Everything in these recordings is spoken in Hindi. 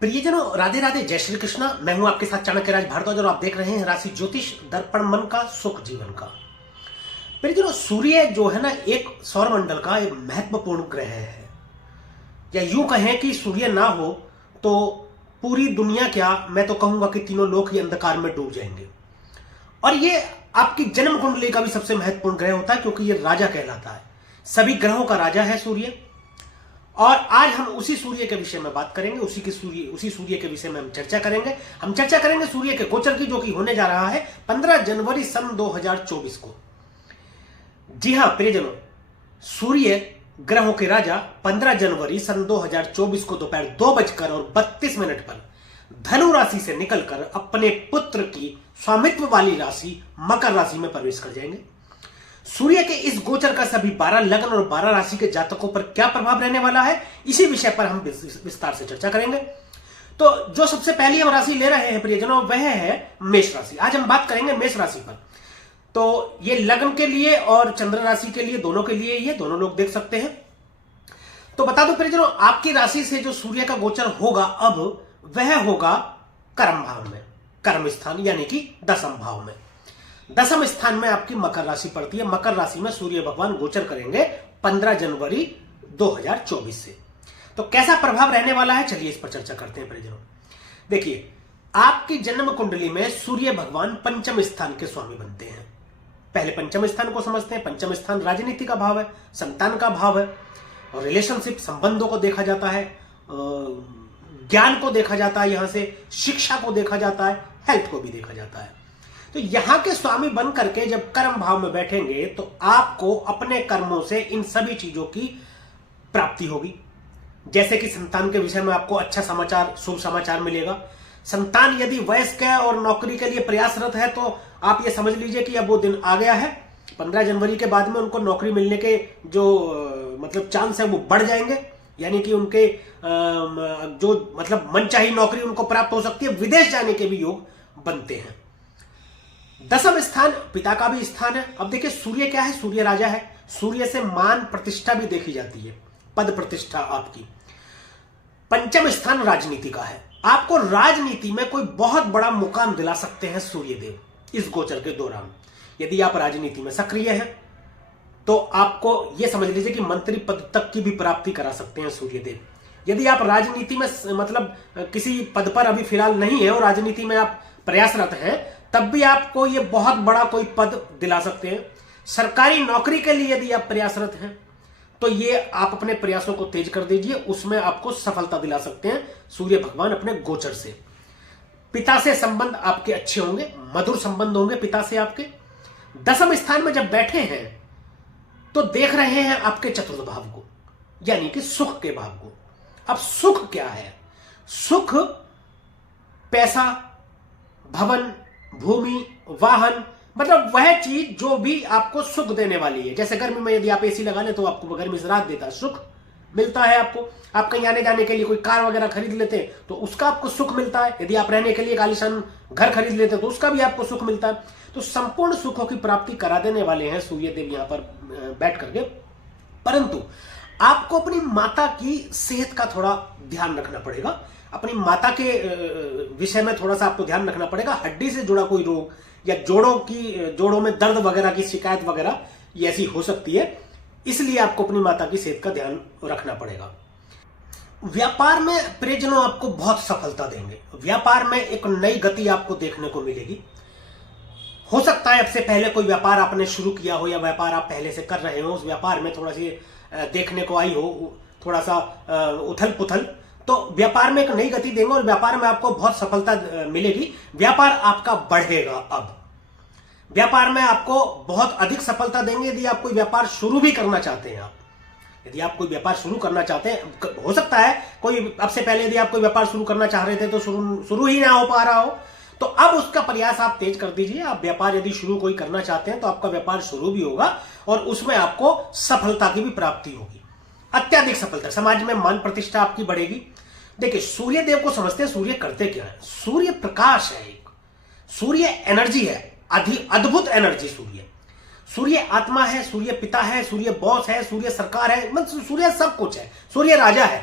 प्रियजनों, राधे राधे, जय श्री कृष्णा। मैं हूं आपके साथ चाणक्य राज भारद्वाज और आप देख रहे हैं राशि ज्योतिष दर्पण मन का सुख जीवन का। प्रियजनों, सूर्य जो है ना, एक सौरमंडल का एक महत्वपूर्ण ग्रह है, या यूं कहें कि सूर्य ना हो तो पूरी दुनिया, क्या मैं तो कहूंगा कि तीनों लोग ही अंधकार में डूब जाएंगे। और ये आपकी जन्म कुंडली का भी सबसे महत्वपूर्ण ग्रह होता है, क्योंकि ये राजा कहलाता है, सभी ग्रहों का राजा है सूर्य। और आज हम उसी सूर्य के विषय में बात करेंगे, उसी सूर्य के विषय में हम चर्चा करेंगे सूर्य के गोचर की, जो कि होने जा रहा है 15 जनवरी सन 2024 को। जी हां प्रियजनों, सूर्य ग्रहों के राजा 15 जनवरी सन 2024 को दोपहर 2:32 पर धनु राशि से निकलकर अपने पुत्र की स्वामित्व वाली राशि मकर राशि में प्रवेश कर जाएंगे। सूर्य के इस गोचर का सभी 12 लग्न और 12 राशि के जातकों पर क्या प्रभाव रहने वाला है, इसी विषय पर हम विस्तार से चर्चा करेंगे। तो जो सबसे पहली हम राशि ले रहे हैं प्रियजनों, वह है मेष राशि। आज हम बात करेंगे मेष राशि पर। तो ये लग्न के लिए और चंद्र राशि के लिए, दोनों के लिए ये दोनों लोग देख सकते हैं। तो बता दो प्रियजनों, आपकी राशि से जो सूर्य का गोचर होगा अब, वह होगा कर्म भाव में, कर्म स्थान यानी कि दशम भाव में। दशम स्थान में आपकी मकर राशि पड़ती है। मकर राशि में सूर्य भगवान गोचर करेंगे 15 जनवरी 2024 से। तो कैसा प्रभाव रहने वाला है, चलिए इस पर चर्चा करते हैं प्रियजनों। देखिए, आपकी जन्म कुंडली में सूर्य भगवान पंचम स्थान के स्वामी बनते हैं। पहले पंचम स्थान को समझते हैं। पंचम स्थान राजनीति का भाव है, संतान का भाव है, और रिलेशनशिप, संबंधों को देखा जाता है, ज्ञान को देखा जाता है, यहां से शिक्षा को देखा जाता है, हेल्थ को भी देखा जाता है। तो यहां के स्वामी बन करके जब कर्म भाव में बैठेंगे तो आपको अपने कर्मों से इन सभी चीजों की प्राप्ति होगी। जैसे कि संतान के विषय में आपको अच्छा समाचार, शुभ समाचार मिलेगा। संतान यदि वयस्क है और नौकरी के लिए प्रयासरत है तो आप ये समझ लीजिए कि अब वो दिन आ गया है। 15 जनवरी के बाद में उनको नौकरी मिलने के जो मतलब चांस है वो बढ़ जाएंगे, यानी कि उनके जो मतलब मनचाही नौकरी उनको प्राप्त हो सकती है। विदेश जाने के भी योग बनते हैं। दसम स्थान पिता का भी स्थान है। अब देखिए, सूर्य क्या है, सूर्य राजा है। सूर्य से मान प्रतिष्ठा भी देखी जाती है, पद प्रतिष्ठा आपकी। पंचम स्थान राजनीति का है। आपको राजनीति में कोई बहुत बड़ा मुकाम दिला सकते हैं सूर्यदेव इस गोचर के दौरान। यदि आप राजनीति में सक्रिय हैं तो आपको यह समझ लीजिए कि मंत्री पद तक की भी प्राप्ति करा सकते हैं सूर्यदेव। यदि आप राजनीति में मतलब किसी पद पर अभी फिलहाल नहीं है और राजनीति में आप प्रयासरत हैं, तब भी आपको ये बहुत बड़ा कोई पद दिला सकते हैं। सरकारी नौकरी के लिए यदि आप प्रयासरत हैं तो ये आप अपने प्रयासों को तेज कर दीजिए, उसमें आपको सफलता दिला सकते हैं सूर्य भगवान अपने गोचर से। पिता से संबंध आपके अच्छे होंगे, मधुर संबंध होंगे पिता से आपके। दसम स्थान में जब बैठे हैं तो देख रहे हैं आपके चतुर्थ भाव को, यानी कि सुख के भाव को। अब सुख क्या है? सुख पैसा, भवन, भूमि, वाहन, मतलब वह चीज जो भी आपको सुख देने वाली है। जैसे गर्मी में यदि आप एसी लगा लें तो आपको गर्मी से राहत देता है, सुख मिलता है आपको। आप कहीं आने जाने के लिए कोई कार वगैरह खरीद लेते हैं तो उसका आपको सुख मिलता है। यदि आप रहने के लिए एक आलीशान घर खरीद लेते हैं तो उसका भी आपको सुख मिलता है। तो संपूर्ण सुखों की प्राप्ति करा देने वाले हैं सूर्यदेव यहां पर बैठ करके। परंतु आपको अपनी माता की सेहत का थोड़ा ध्यान रखना पड़ेगा। अपनी माता के विषय में थोड़ा सा आपको ध्यान रखना पड़ेगा। हड्डी से जुड़ा कोई रोग या जोड़ों में दर्द वगैरह की शिकायत वगैरह ये ऐसी हो सकती है, इसलिए आपको अपनी माता की सेहत का ध्यान रखना पड़ेगा। व्यापार में प्रियजनों आपको बहुत सफलता देंगे। व्यापार में एक नई गति आपको देखने को मिलेगी। हो सकता है अब से पहले कोई व्यापार आपने शुरू किया हो या व्यापार आप पहले से कर रहे हो, उस व्यापार में थोड़ा सी देखने को आई हो थोड़ा सा उथल पुथल, तो व्यापार में एक नई गति देंगे और व्यापार में आपको बहुत सफलता मिलेगी। व्यापार आपका बढ़ेगा। अब व्यापार में आपको बहुत अधिक सफलता देंगे। यदि आप कोई व्यापार शुरू भी करना चाहते हैं, यदि आप कोई व्यापार शुरू करना चाहते हैं, हो सकता है कोई अब से पहले यदि आप कोई व्यापार शुरू करना चाह रहे थे तो शुरू ही ना हो पा रहा हो, तो अब उसका प्रयास आप तेज कर दीजिए। आप व्यापार यदि शुरू कोई करना चाहते हैं तो आपका व्यापार शुरू भी होगा और उसमें आपको सफलता की भी प्राप्ति होगी, अत्यधिक सफलता। समाज में मान प्रतिष्ठा आपकी बढ़ेगी। देखिए, सूर्य देव को समझते हैं, सूर्य करते क्या है? सूर्य प्रकाश है, एक सूर्य एनर्जी है, अद्भुत एनर्जी। सूर्य आत्मा है, सूर्य पिता है, सूर्य बॉस है, सूर्य सरकार है, मतलब सूर्य सब कुछ है, सूर्य राजा है।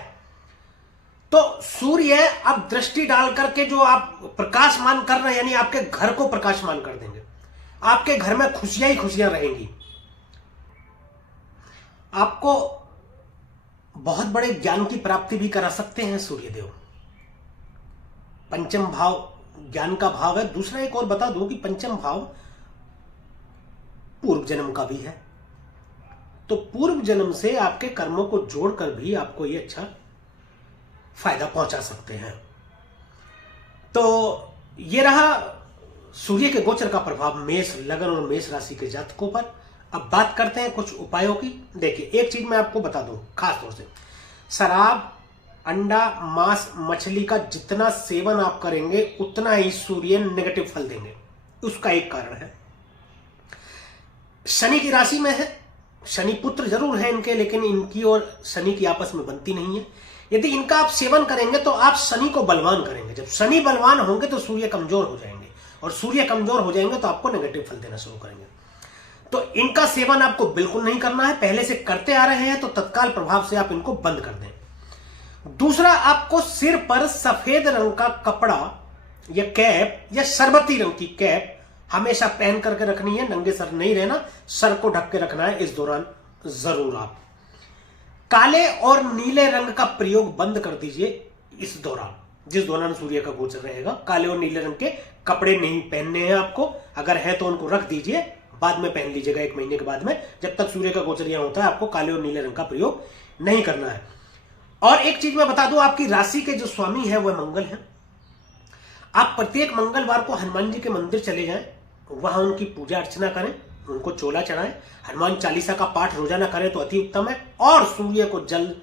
तो सूर्य अब दृष्टि डाल करके जो आप प्रकाशमान कर रहे हैं, यानी आपके घर को प्रकाशमान कर देंगे, आपके घर में खुशियां ही खुशियां रहेंगी। आपको बहुत बड़े ज्ञान की प्राप्ति भी करा सकते हैं सूर्यदेव। पंचम भाव ज्ञान का भाव है। दूसरा एक और बता दूं कि पंचम भाव पूर्व जन्म का भी है, तो पूर्व जन्म से आपके कर्मों को जोड़कर भी आपको ये अच्छा फायदा पहुंचा सकते हैं। तो ये रहा सूर्य के गोचर का प्रभाव मेष लगन और मेष राशि के जातकों पर। अब बात करते हैं कुछ उपायों की। देखिए, एक चीज मैं आपको बता दूं खास तौर से, शराब, अंडा, मांस, मछली का जितना सेवन आप करेंगे उतना ही सूर्य नेगेटिव फल देंगे। उसका एक कारण है, शनि की राशि में है, शनि पुत्र जरूर है इनके, लेकिन इनकी और शनि की आपस में बनती नहीं है। यदि इनका आप सेवन करेंगे तो आप शनि को बलवान करेंगे। जब शनि बलवान होंगे तो सूर्य कमजोर हो जाएंगे, और सूर्य कमजोर हो जाएंगे तो आपको नेगेटिव फल देना शुरू करेंगे। तो इनका सेवन आपको बिल्कुल नहीं करना है। पहले से करते आ रहे हैं तो तत्काल प्रभाव से आप इनको बंद कर दें। दूसरा, आपको सिर पर सफेद रंग का कपड़ा या कैप या शरबती रंग की कैप हमेशा पहन करके रखनी है। नंगे सर नहीं रहना, सर को ढक के रखना है इस दौरान जरूर। आप काले और नीले रंग का प्रयोग बंद कर दीजिए इस दौरान, जिस दौरान सूर्य का गोचर रहेगा। काले और नीले रंग के कपड़े नहीं पहनने हैं आपको, अगर है तो उनको रख दीजिए, बाद में पहन लीजिएगा 1 महीने के बाद में। जब तक सूर्य का गोचर यहां होता है आपको काले और नीले रंग का प्रयोग नहीं करना है। और एक चीज मैं बता दूं, आपकी राशि के जो स्वामी है वह मंगल है। आप प्रत्येक मंगलवार को हनुमान जी के मंदिर चले जाएं, वहां उनकी पूजा अर्चना करें, उनको चोला चढ़ाएं, हनुमान चालीसा का पाठ रोजाना करें तो अति उत्तम है, और सूर्य को जल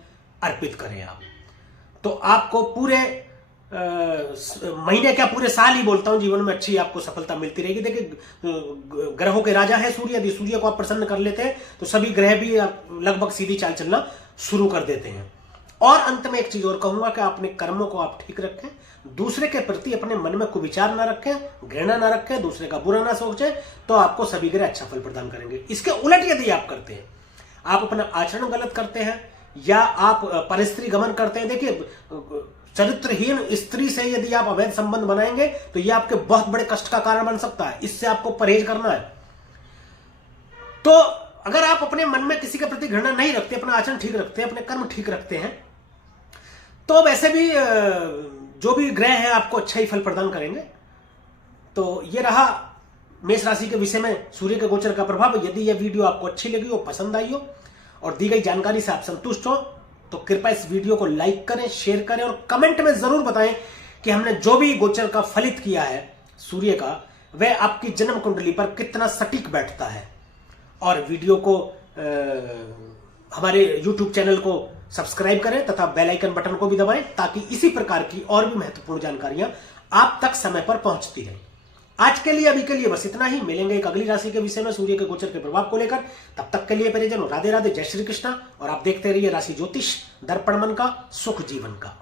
अर्पित करें आप। तो आपको पूरे महीने क्या पूरे साल ही बोलता हूं जीवन में अच्छी आपको सफलता मिलती रहेगी। देखिए, ग्रहों के राजा है सूर्य। यदि सूर्य को आप प्रसन्न कर लेते हैं तो सभी ग्रह भी लगभग सीधी चाल चलना शुरू कर देते हैं। और अंत में एक चीज और कहूंगा कि अपने कर्मों को आप ठीक रखें, दूसरे के प्रति अपने मन में कुविचार ना रखें, घृणा ना रखें, दूसरे का बुरा ना सोचें, तो आपको सभी ग्रह अच्छा फल प्रदान करेंगे। इसके उलट यदि आप करते हैं, आप अपना आचरण गलत करते हैं या आप परस्त्री गमन करते हैं, देखिए चरित्रहीन स्त्री से यदि आप अवैध संबंध बनाएंगे तो यह आपके बहुत बड़े कष्ट का कारण बन सकता है। इससे आपको परहेज करना है। तो अगर आप अपने मन में किसी के प्रति घृणा नहीं रखते, अपना आचरण ठीक रखते हैं, अपने कर्म ठीक रखते हैं, तो वैसे भी जो भी ग्रह हैं आपको अच्छा ही फल प्रदान करेंगे। तो ये रहा मेष राशि के विषय में सूर्य के गोचर का प्रभाव। यदि यह वीडियो आपको अच्छी लगी हो, पसंद आई हो और दी गई जानकारी से आप संतुष्ट हो तो कृपया इस वीडियो को लाइक करें, शेयर करें और कमेंट में जरूर बताएं कि हमने जो भी गोचर का फलित किया है सूर्य का, वह आपकी जन्म कुंडली पर कितना सटीक बैठता है। और वीडियो को हमारे YouTube चैनल को सब्सक्राइब करें तथा बेल आइकन बटन को भी दबाएं, ताकि इसी प्रकार की और भी महत्वपूर्ण जानकारियां आप तक समय पर पहुंचती रहें। आज के लिए, अभी के लिए बस इतना ही। मिलेंगे एक अगली राशि के विषय में सूर्य के गोचर के प्रभाव को लेकर। तब तक के लिए परिजनों राधे राधे, जय श्री कृष्णा। और आप देखते रहिए राशि ज्योतिष दर्पण मन का सुख जीवन का।